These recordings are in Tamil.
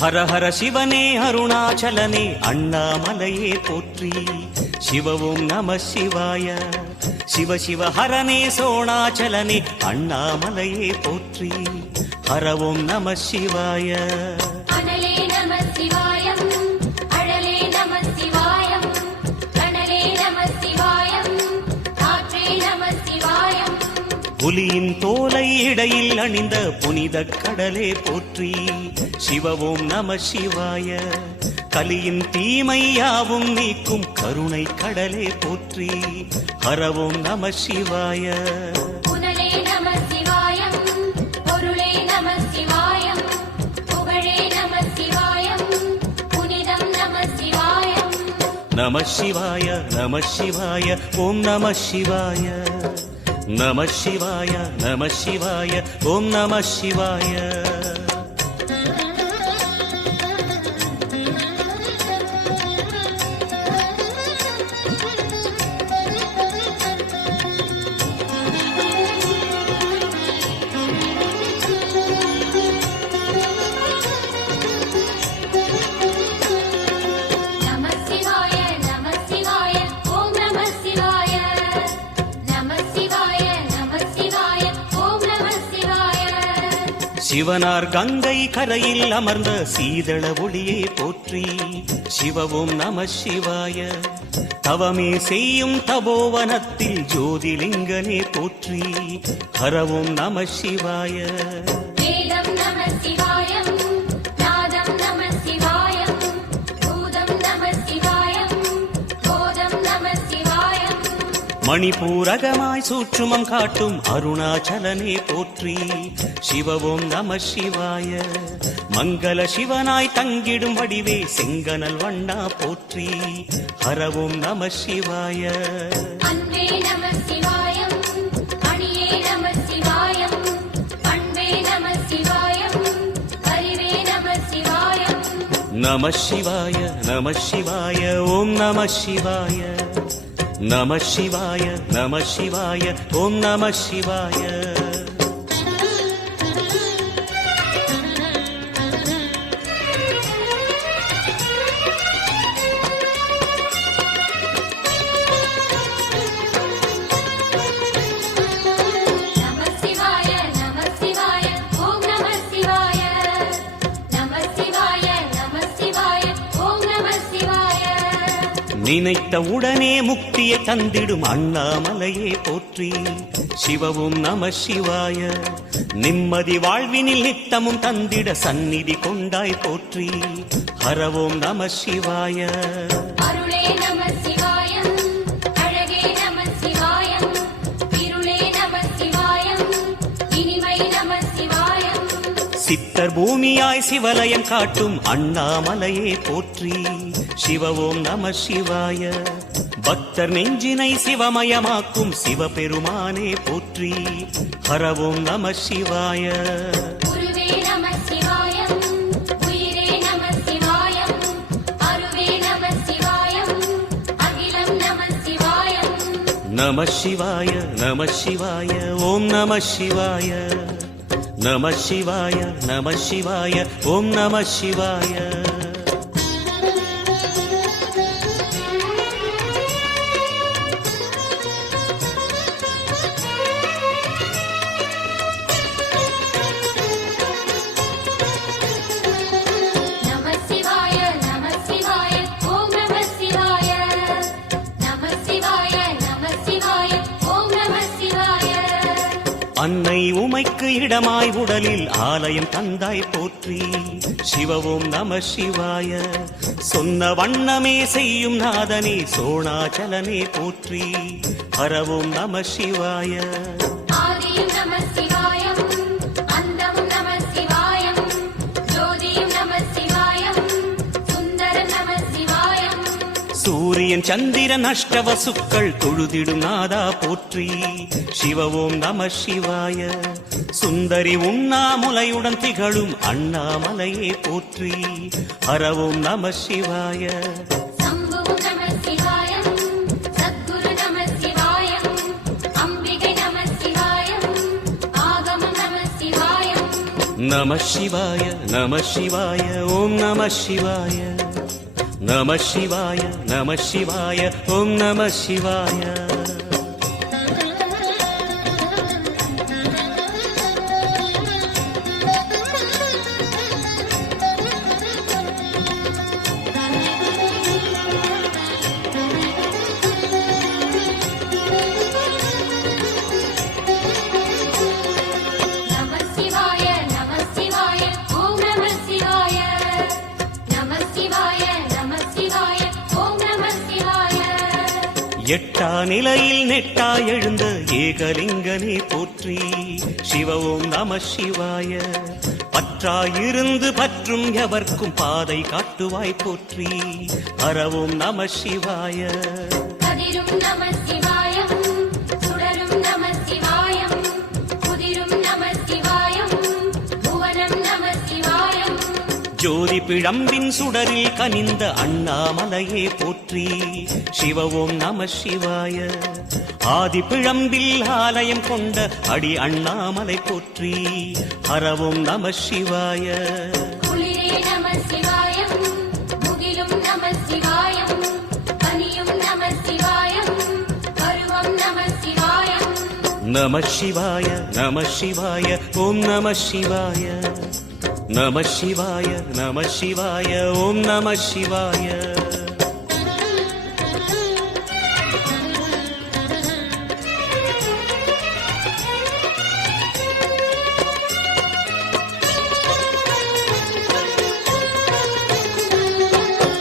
ஹர ஹர சிவனே அருணாச்சலனே அண்ணாமலையே போற்றி. சிவவும் நம சிவாய. சிவ சிவ ஹரனே சோணாச்சலனே அண்ணாமலையே போற்றி. ஹரவும் நம சிவாய. அனலே நம சிவாயம், அழலே நம சிவாயம், கனலே நம சிவாயம், காற்றே நம சிவாயம். புலியின் தோலை இடையில் அணிந்த புனித கடலே போற்றி. சிவவும் நம சிவாய. கலியின் தீமையாவும் நீக்கும் கருணை கடலே போற்றி. ஹரவும் நம சிவாய. புனலே நம சிவாயம், பொருளே நம சிவாயம், புகழே நம சிவாயம், புனிதம் நம சிவாயம். நம சிவாய நம சிவாய ஓம் நம சிவாய. நம சிவாய நம சிவாய ஓம் நம சிவாய. சிவனார் கங்கை கரையில் அமர்ந்த சீதள ஒளியே போற்றி. சிவவும் நம சிவாய. தவமே செய்யும் தபோவனத்தில் ஜோதிலிங்கனே போற்றி. ஹரவும் நம சிவாய. வேதம் நம சிவாயம், நாதம் நம சிவாயம், பூதம் நம சிவாயம், போதம் நம சிவாயம். மணிபூரகமாய் சூற்றுமம் காட்டும் அருணாச்சலனே போற்றி. சிவவும் நம சிவாய. மங்கள சிவனாய் தங்கிடும் வடிவே செங்கனல் வண்ணா போற்றி. ஹரவும் நம சிவாய. அன்பே நம சிவாயம், அணியே நம சிவாயம், பண்பே நம சிவாயம், அறிவே நம சிவாயம். நம சிவாய நம சிவாய ஓம் நம சிவாய. நம சிவாய நம சிவாய ஓம் நம சிவாய. நினைத்த உடனே முக்தியை தந்திடும் அண்ணாமலையே போற்றி. சிவவும் நம சிவாய. நிம்மதி வாழ்வினில் நித்தமும் தந்திட சந்நிதி கொண்டாய் போற்றி. ஹரவோம் நம சிவாய. அருளே நம சிவாயம், அழகே நம சிவாயம், இருளே நம சிவாயம், இனிமை நம சிவாயம். சித்தர் பூமியாய் சிவலயம் காட்டும் அண்ணாமலையே போற்றி. சிவவோம் நம சிவாய. பக்தர் நெஞ்சினை சிவமயமாக்கும் சிவபெருமானே போற்றி. ஹரவோம் நம சிவாய. குருவே நம சிவாயம், உயிரே நம சிவாயம், அருவே நம சிவாயம், அகிலம் நம சிவாயம். நம சிவாய நம சிவாய ஓம் நம சிவாய. நம சிவாய நம சிவாய ஓம் நம சிவாய. அன்னை உமைக்கு இடமாய் உடலில் ஆலயம் தந்தாய் போற்றி. சிவவோம் நம சிவாய. சொன்ன வண்ணமே செய்யும் நாதனே சோணாச்சலனே போற்றி. ஹரவோம் நம சிவாய. ஆதியும் நம சிவாயம், அந்தமும் நம சிவாயம், ஜோதியும் நம சிவாயம், சுந்தரம் நம சிவாயம். சூரியன் சந்திரன் அஷ்டவசுக்கள் தொழுதிடும் நாதா போற்றி. சிவவோம் நம சிவாய. சுந்தரி உண்ணாமுலையுடன் திகழும் அண்ணாமலையே போற்றி. ஹரவோம் நம சிவாய. சம்புவும் நம சிவாயம், சத்குரு நம சிவாயம், அம்பிகை நம சிவாயம், ஆகமம் நம சிவாயம். நம சிவாய நம சிவாய ஓம் நம சிவாய நம சிவாய நம சிவாய ஓம் நம சிவாய நம சிவாய நம சிவாய ஓம் நம சிவாய நம சிவாய நம சிவாய ஓம் நம சிவாய எட்டா நிலையில் நெட்டா எழுந்த ஏகலிங்கனே போற்றி சிவ ஓம் நம சிவாய பற்றாயிருந்து பற்றும் எவர்க்கும் பாதை காட்டுவாய் போற்றி ஹரவோம் நம சிவாய கதிரும் நம சிவாயம் சுடரும் நம சிவாயம் குதிரும் நம சிவாயம் புவனம் நம சிவாயம் ஜோதி பிழம்பின் சுடரில் கனிந்த அண்ணாமலையே போற்றி சிவ ஓம் நம சிவாய ஆதி பிழம்பில் ஆலயம் கொண்ட அடி அண்ணாமலை போற்றி ஹரவோம் நம சிவாய குளிரே நம சிவாயம் முகிலும் நம சிவாயம் பனியும் நம சிவாயம் பருவம் நம சிவாயம் நம சிவாய நம சிவாய ஓம் நம சிவாய நம சிவாய நம சிவாய ஓம் நம சிவாய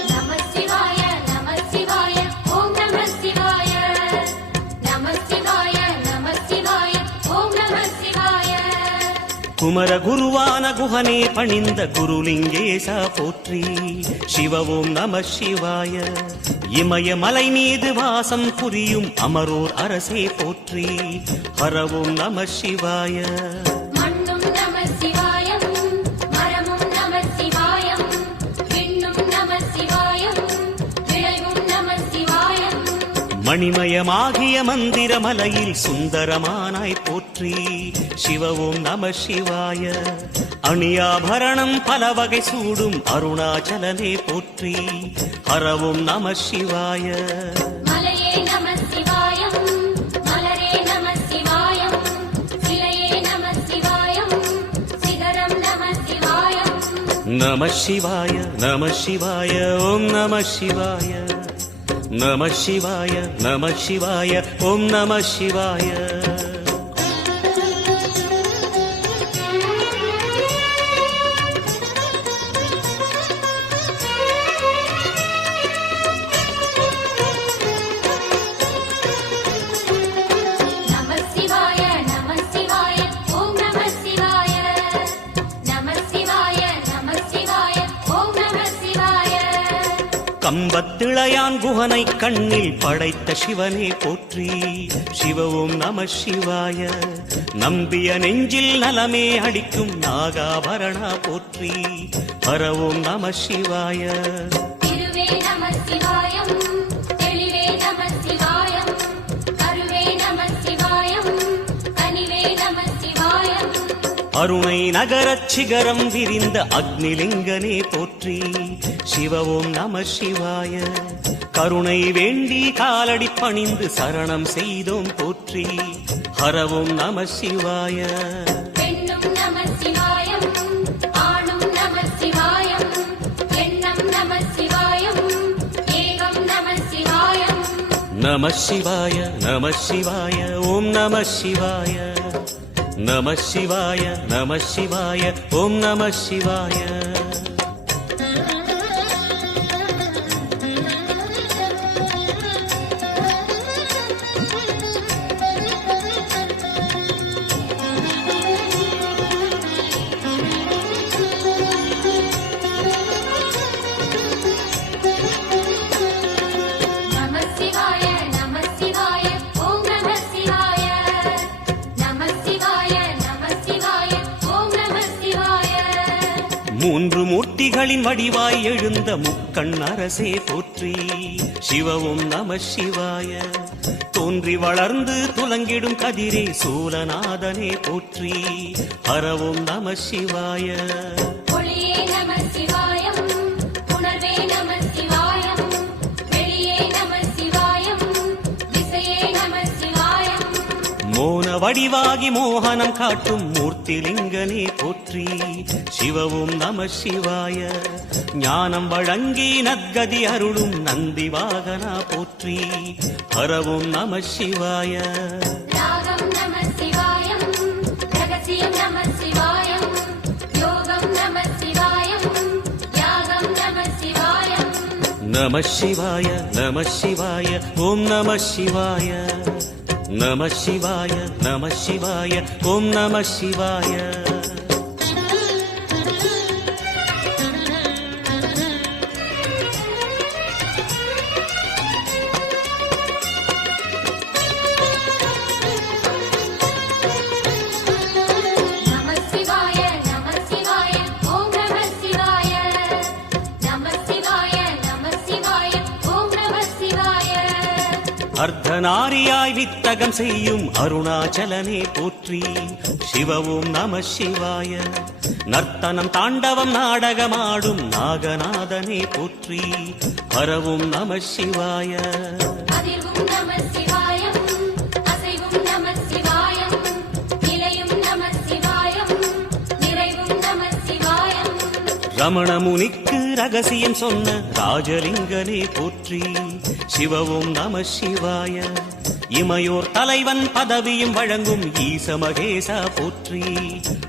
நம சிவாய நம சிவாய ஓம் நம சிவாய நம சிவாய நம சிவாய ஓம் நம சிவாய குமர குருவான குஹனே பணிந்த குருலிங்கேசா போற்றி சிவ ஓம் நம சிவாய இமயமலை மீது வாசம் புரியும் அமரோர் அரசே போற்றி ஹரவோம் நம சிவாய மண்ணும் நம சிவாயம் மரமும் நம சிவாயம் விண்ணும் நம சிவாயம் விளைவும் நம சிவாயம் மணிமயமாகிய மந்திரமலையில் சுந்தரமானாய் போற்றி சிவ ஓம் நம சிவாய அணியாபரணம் பல வகை சூடும் அருணாச்சலனே போற்றி ஹரவோம் நம சிவாய மலையே நம சிவாயம் மலரே நம சிவாயம் சிலையே நம சிவாயம் சிகரம் நம சிவாயம் நம சிவாய நம சிவாய ஓம் நம சிவாய நம சிவாய நம சிவாய ஓம் நம சிவாய நம சிவாய நம சிவாய ஓம் நம சிவாய நம சிவாய நம சிவாய ஓம் நம சிவாய கம்பத்திளையான் குஹனை கண்ணில் படைத்த சிவனே போற்றி சிவ ஓம் நம சிவாய நம்பிய நெஞ்சில் நலமே அடிக்கும் நாகாபரணா போற்றி ஹரவோம் நம சிவாய திருவே நம சிவாயம் தெளிவே நம சிவாயம் கருவே நம சிவாயம் கனிவே நம சிவாயம் அருணை நகரச் சிகரம் விரிந்த அக்னிலிங்கனே போற்றி சிவ ஓம் நம சிவாய கருணை வேண்டி காலடி பணிந்து சரணம் செய்தோம் போற்றி ஹரவோம் நம சிவாய பெண்ணும் நம சிவாயம் ஆணும் நம சிவாயம் எண்ணம் நம சிவாயம் ஏகம் நம சிவாயம் நம சிவாய நம சிவாய ஓம் நம சிவாய நம சிவாய நம சிவாய ஓம் நம சிவாய நம சிவாய நம சிவாய ஓம் நம சிவாய நம சிவாய நம சிவாய ஓம் நம சிவாய மும்மூர்த்திகளின் வடிவாய் எழுந்த முக்கண் அரசே போற்றி. சிவவும் நம சிவாய. தோன்றி வளர்ந்து துலங்கிடும் கதிரே சூலநாதனே போற்றி. ஹரவும் நம சிவாய. ஒளியே நம சிவாயம், உணர்வே நம சிவாயம், வெளியே நம சிவாயம், திசையே நம சிவாயம். மோன வடிவாகி மோகனம் காட்டும் மூர்த்திலிங்கனே போற்றி. சிவவும் நம சிவாய. ஞானம் வழங்கி நற்கதி அருளும் நந்தி வாகனா போற்றி. ஹரவும் நம சிவாய. ராகம் நம சிவாயம், ரகசியம் நம சிவாயம், யோகம் நம சிவாயம், யாகம் நம சிவாயம். நம சிவாய நம சிவாய ஓம் நம சிவாய. நம சிவாய நம சிவாய ஓம் நம சிவாய. நம சிவாய நம சிவாய ஓம் நம சிவாய. நம சிவாய நம சிவாய ஓம் நம சிவாய. அர்த்தநாரியாய் வித்தகம் செய்யும் அருணாச்சலனே போற்றி. சிவவும் நம சிவாய. நர்த்தனம் தாண்டவம் நாடகமாடும் நாகநாதனே போற்றி. ஹரவும் நம சிவாய. அதிர்வும் நம சிவாயம், அசைவும் நம சிவாயம், நிலையும் நம சிவாயம், நிறைவும் நம சிவாயம். ரமண முனிக்கு ரகசியம் சொன்ன ராஜலிங்கனே போற்றி. சிவவும் நம சிவாய. இமையோர் தலைவன் பதவியும் வழங்கும் ஈச மகேசா போற்றி.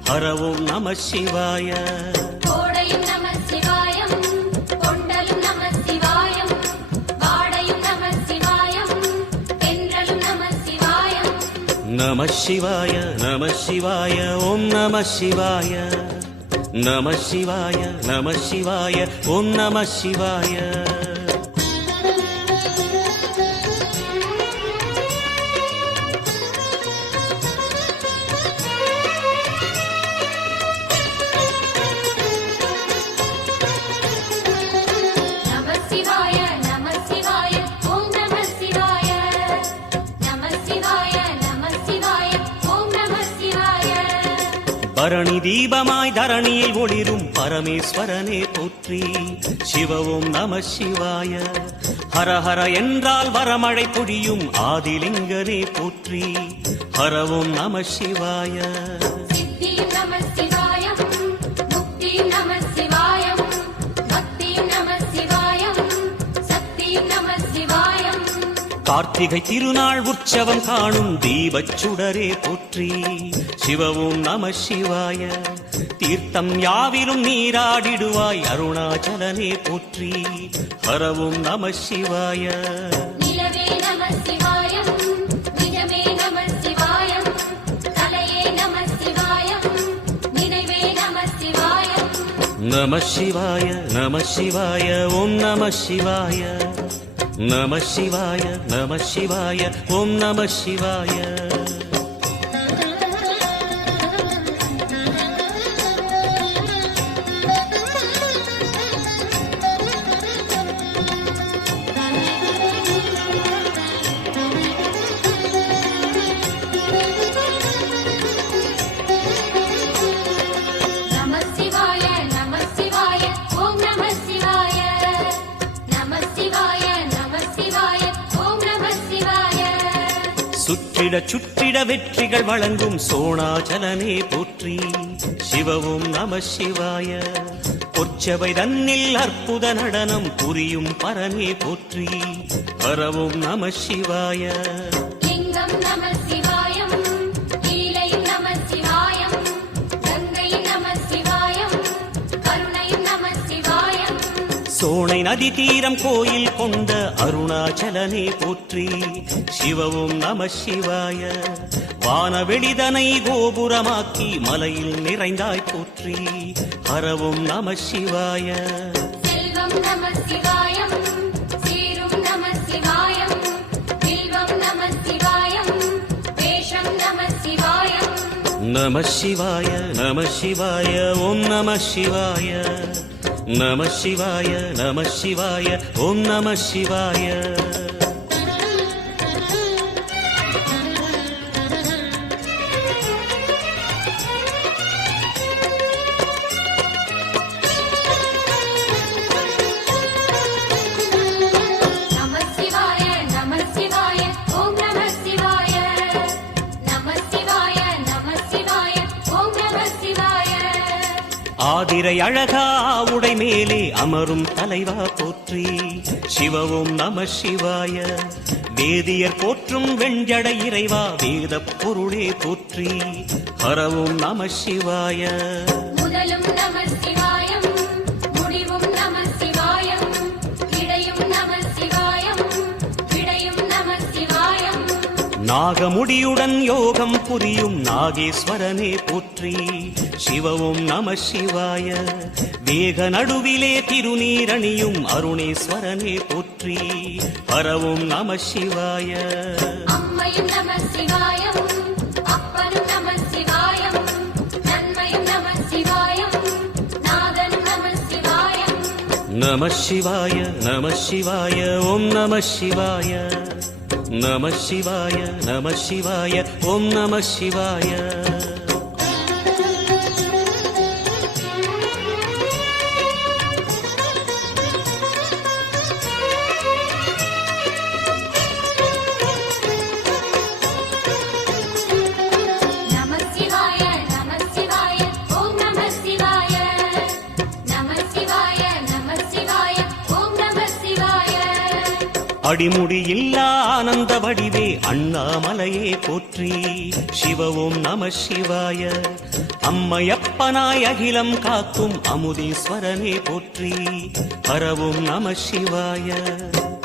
ஹரவும் நம சிவாய. கோடையும் நம சிவாயம், கொண்டலும் நம சிவாயம், வாடையும் நம சிவாயம், தென்றலும் நம சிவாயம். நம சிவாய நம சிவாய ஓம் நம சிவாய. நம சிவாய நம சிவாய ஓம் நம சிவாய. நம சிவாய நம சிவாய ஓம் நம சிவாய. நம சிவாய நம சிவாய ஓம் நம சிவாய. பரணி தீபமாய் தரணியில் ஒளிரும் பரமேஸ்வரனே போற்றி. சிவவும் நம சிவாய. ஹர ஹர என்றால் வரமழை பொழியும் ஆதிலிங்கனே போற்றி. ஹரவும் நம சிவாய. சித்தியும் நம சிவாயம், முக்தியும் நம சிவாயம், பக்தியும் நம சிவாயம், சக்தியும் நம சிவாயம். கார்த்திகை திருநாள் உற்சவம் காணும் தீபச் சுடரே போற்றி. சிவவும் நம சிவாய. தீர்த்தம் யாவிலும் நீராடிடுவாய் அருணாச்சலனே போற்றி. ஹரவும் நம சிவாய. நிலவே நம சிவாயம், நிஜமே நம சிவாயம், தலையே நம சிவாயம், நினைவே நம சிவாயம். நம சிவாய நம சிவாய ஓம் நம சிவாய. நம சிவாய நம சிவாய ஓம் நம சிவாய. நம சிவாய நம சிவாய ஓம் நம சிவாய. நம சிவாய நம சிவாய ஓம் நம சிவாய. சுற்றிட சுற்றிட வெற்றிகள் வழங்கும் சோணாச்சலனே போற்றி. சிவவும் நம சிவாய. பொற்சபை தன்னில் அற்புத நடனம் புரியும் பரனே போற்றி. ஹரவும் நம சிவாய. லிங்கம் நம சிவாயம், லீலையும் நம சிவாயம், கங்கையும் நம சிவாயம், கருணையும் நம சிவாயம். சோனை நதி தீரம் கோயில் கொண்ட அருணாச்சலனே போற்றி. சிவவும் நம சிவாய. வானவெளிதனை கோபுரமாக்கி மலையில் நிறைந்தாய் போற்றி. ஹரவும் நம சிவாய. செல்வம் நம சிவாயம், சீரும் நம சிவாயம், வில்வம் நம சிவாயம், வேஷம் நம சிவாயம். நம சிவாய நம சிவாய ஓம் நம சிவாய. நம சிவாய நம சிவாய ஓம் நம சிவாய. நம சிவாய நம சிவாய ஓம் நம சிவாய. நம சிவாய நம சிவாய ஓம் நம சிவாய. ஆதிரை அழகா உடை மேலே அமரும் தலைவா போற்றி சிவவும் நம சிவாய. வேதியர் போற்றும் வெண்ஜடை இறைவா வேதப் பொருளே போற்றி ஹரவும் நம சிவாய. முதலும் நம சிவாயம் முடிவும் நம சிவாயம் இடையும் நம சிவாயம் விடையும் நம சிவாயம். நாகமுடியுடன் யோகம் புரியும் நாகேஸ்வரனே போற்றி சிவவும் நம சிவாய. வேக நடுவிலே திருநீரணியும் அருணேஸ்வரனே போற்றி ஹரவும் நம சிவாய. அம்மையும் நம சிவாயம் அப்பனும் நம சிவாயம் நன்மையும் நம சிவாயம் நாதனும் நம சிவாயம். நம சிவாய நம சிவாய ஓம் நம சிவாய. நம சிவாய நம சிவாய ஓம் நம சிவாய. நம சிவாய நம சிவாய ஓம் நம சிவாய. நம சிவாய நம சிவாய ஓம் நம சிவாய. அடிமுடி இல்லா ஆனந்த வடிவே அண்ணாமலையே போற்றி சிவவும் நம சிவாய. அம்மையப்பனாய் அகிலம் காக்கும் அமுதீஸ்வரனே போற்றி ஹரவும் நம சிவாய.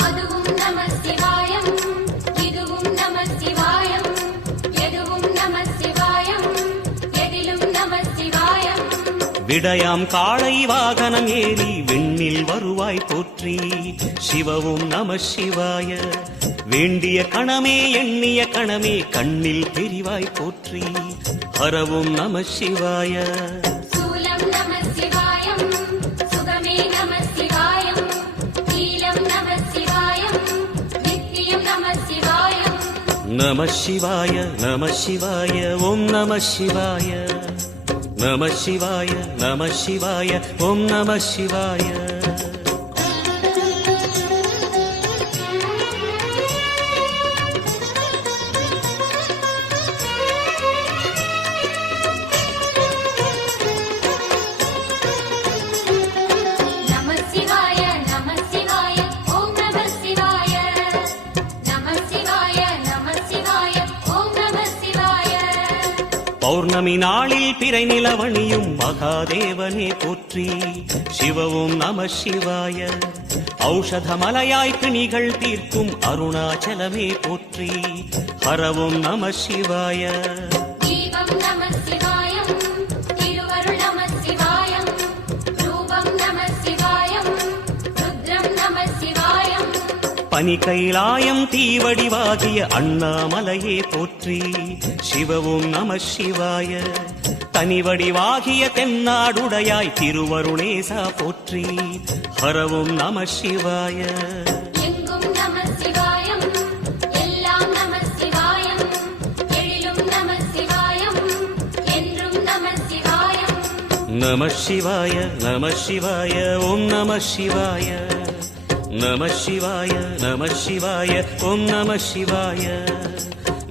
அதுவும் நம சிவாயம் இதுவும் நம சிவாயம் எதுவும் நம சிவாயம் எதிலும் நம சிவாயம். விடயாம் காளை வாகனம் ஏறி விண்ணில் வருவாய் போற்றி சிவவும் நம சிவாய. வேண்டிய கணமே எண்ணிய கணமே கண்ணில் தெரிவாய் போற்றி ஹரவும் நம சிவாய. சூலம் நம சிவாயம் சுகமே நம சிவாயம் நீலம் நம சிவாயம் நித்தியம் நம சிவாயம். நம சிவாய நம சிவாய ஓம் நம சிவாய. நம சிவாய நம சிவாய ஓம் நம சிவாய. நம சிவாய நம சிவாய ஓம் நம சிவாய. நம சிவாய நம சிவாய ஓம் நம சிவாய. பௌர்ணமி நாளில் பிறை நிலவணியும் மகாதேவனே போற்றி சிவவும் நம சிவாய. ஔஷதமலையாய் பிணிகள் தீர்க்கும் அருணாச்சலமே போற்றி ஹரவும் நம சிவாய. தீபம் நம சிவாயம் திருவருள் நம சிவாயம் ரூபம் நம சிவாயம் ருத்ரம் நம சிவாயம். பனி கைலாயம் தீவடிவாகிய அண்ணாமலையே போற்றி சிவவும் நம சிவாய. தனிவடிவாகிய தென்னாடுடையாய் திருவருணேசா போற்றி ஹரவும் நம சிவாய. எங்கும் நம சிவாயம் எல்லாம் நம சிவாயம் எழிலும் நம சிவாயம் என்றும் நம சிவாயம். நம சிவாய நம சிவாய ஓம் நம சிவாய. நம சிவாய நம சிவாய ஓம் நம சிவாய.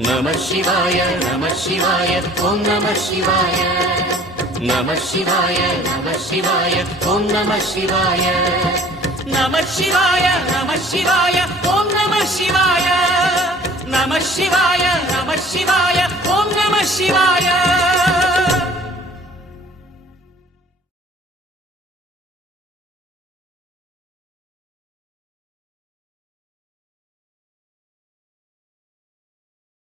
நம சிவாய நம சிவாய ஓம் நம சிவாய. நம சிவாய நம சிவாய ஓம் நம சிவாய. நம சிவாய நம சிவாய ஓம் நம சிவாய.